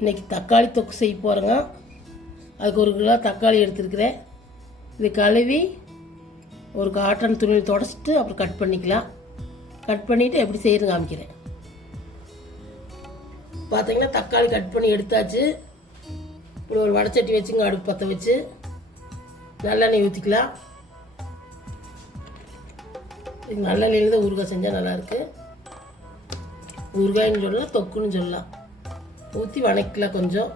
இன்றைக்கி தக்காளி தொக்கு செய்ய போகிறேங்க. அதுக்கு 1 கிலோ தக்காளி எடுத்துருக்கிறேன். இது கழுவி ஒரு காட்டன் துணியில் தொடச்சிட்டு அப்புறம் கட் பண்ணிக்கலாம். கட் பண்ணிவிட்டு எப்படி செய்யறது காமிக்கிறேன். பார்த்தீங்கன்னா தக்காளி கட் பண்ணி எடுத்தாச்சு. இப்படி ஒரு வடைச்சட்டி வச்சுங்க, அடுப்பு பற்ற வச்சு நல்லெண்ணெய் ஊற்றிக்கலாம். இது நல்லெண்ணெயில் தான் ஊறுகாய் செஞ்சால் நல்லாயிருக்கு. ஊறுகாய்ன்னு சொல்லலாம், தொக்குன்னு சொல்லலாம். ஊற்றி வணக்கலாம் கொஞ்சம்.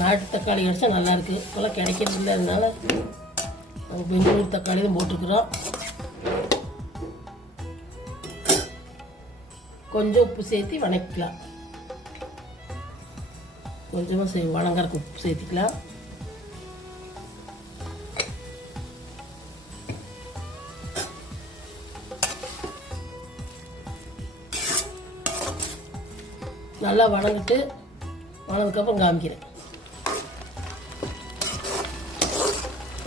நாட்டு தக்காளி கிடச்சா நல்லாயிருக்கு. இப்போல்லாம் கிடைக்கிறது இல்லை, அதனால நம்ம பெங்களூர் தக்காளி தான் போட்டுருக்குறோம். கொஞ்சம் உப்பு சேர்த்து வணக்கிக்கலாம். கொஞ்சமாக வணங்கறக்கு உப்பு சேர்த்துக்கலாம். நல்லா வணங்கதுக்கப்புறம் காமிக்கிறேன்.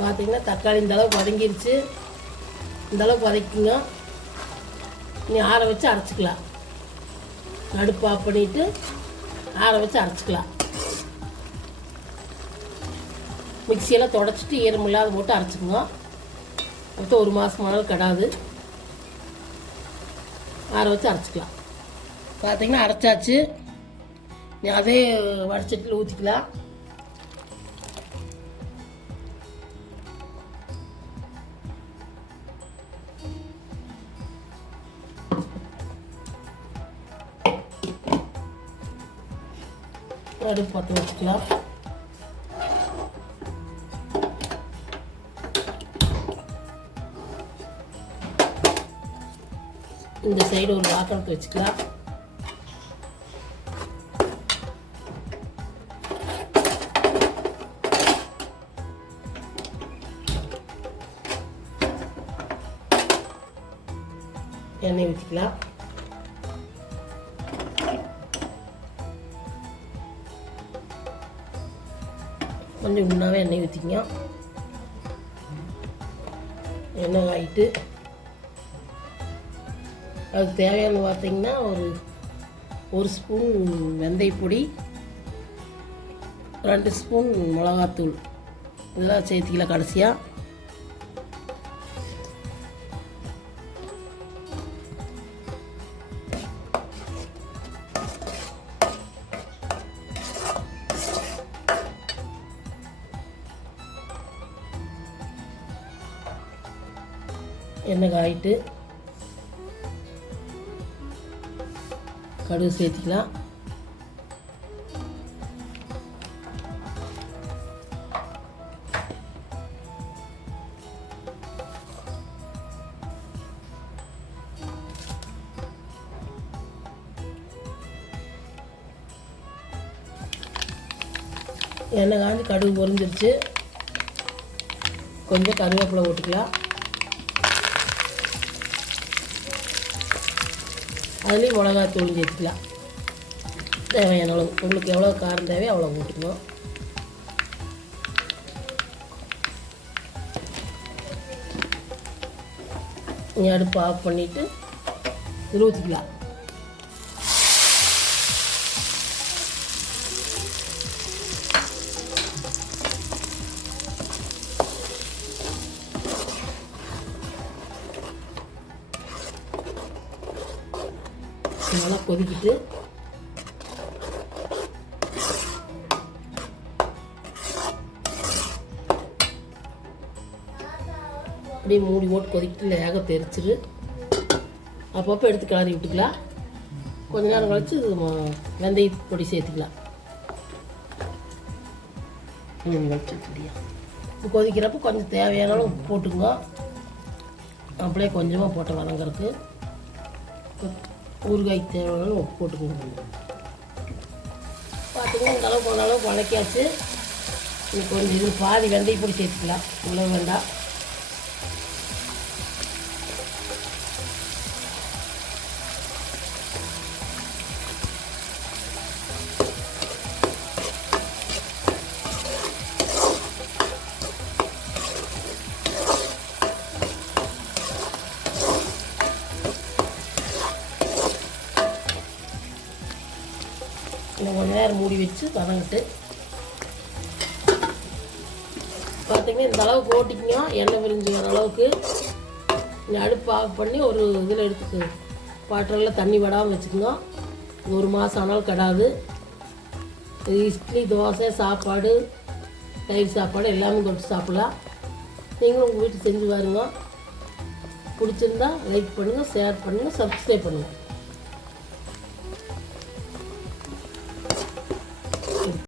பார்த்தீங்கன்னா தக்காளி இந்த அளவுக்கு வதங்கிருச்சு. இந்த அளவுக்கு வதக்கிங்க. நீ ஆற வச்சு அரைச்சிக்கலாம். அடுப்பு ஆஃப் பண்ணிவிட்டு ஆற வச்சு அரைச்சிக்கலாம். மிக்சியெல்லாம் தொடச்சிட்டு ஈரமில்லாத போட்டு அரைச்சிக்கோங்க. மொத்தம் 1 மாதம் ஆனாலும் கெடாது. ஆற வச்சு அரைச்சிக்கலாம். பார்த்தீங்கன்னா அரைச்சாச்சு. நீ அதே வடைச்சட்டியில் ஊற்றிக்கலாம். அடுப்பு பற்ற வச்சுக்கலாம். இந்த சைடு ஒரு வாக்கணத்தை வச்சுக்கலாம். எண்ணெய் ஊற்றிக்கலாம். கொஞ்சம் முன்னாவே எண்ணெய் ஊற்றிங்க. எண்ணெய் ஆகிட்டு அதுக்கு தேவையான பார்த்தீங்கன்னா ஒரு ஸ்பூன் வெந்தயப்பொடி, 2 ஸ்பூன் மிளகாத்தூள் இதெல்லாம் சேர்த்திக்கலாம் கடைசியாக. எண்ணெய் காயிட்டு கடுகு சேர்த்திக்கலாம். எண்ணெய் காய்ச்சி கடுகு பொரிஞ்சிருச்சு. கொஞ்சம் கருவேப்பிலை போட்டுக்கலாம். அதுலேயும் மிளகாத்தூள் சேர்த்துக்கலாம். தேவையான அளவு உங்களுக்கு எவ்வளோ காரம் தேவையோ அவ்வளோ போட்டுக்கணும். நீங்கள் அடுப்பு ஆஃப் பண்ணிவிட்டு இதில் ஊற்றிக்கலாம். நல்லா கொதிக்கிட்டு அப்படியே மூடி போட்டு கொதிக்கிட்டு லேக தெரிச்சிரு. அப்பப்போ எடுத்து கிளறி விட்டுக்கலாம். கொஞ்ச நேரம் கழிச்சு வெந்தய பொடி சேர்த்துக்கலாம். இப்போ கொதிக்கிறப்ப கொஞ்சம் தேவையான அளவு உப்பு போட்டுங்க. அப்படியே கொஞ்சமாக போட்ட வதங்கிறதுக்கு ஊறுகாய்க்கு தேவையான உப்பு போட்டுக்கோங்க. பார்த்தீங்கன்னா இந்த அளவு போன அளவுக்கு வதக்கியாச்சு. இது கொஞ்சம் இது பாதி வெந்தயப்பொடி சேர்த்துக்கலாம். இவ்வளோ வேண்டாம். நேரம் மூடி வச்சு வதங்கிட்டு பார்த்தீங்கன்னா இந்த அளவுக்கு ஓட்டிக்கிங்க. எண்ணெய் விரிஞ்சு வர அளவுக்கு அடுப்பு ஆஃப் பண்ணி ஒரு இதில் எடுத்துக்கு பாத்திரத்தில் தண்ணி விடாமல் வச்சுக்கோங்க. 1 மாதம் ஆனாலும் கெடாது. இட்லி, தோசை, சாப்பாடு, தயிர் சாப்பாடு எல்லாமே தொட்டு சாப்பிட்லாம். நீங்களும் உங்கள் வீட்டுக்கு செஞ்சு பாருங்க. பிடிச்சிருந்தா லைக் பண்ணுங்கள், ஷேர் பண்ணுங்கள், சப்ஸ்கிரைப் பண்ணுங்கள்.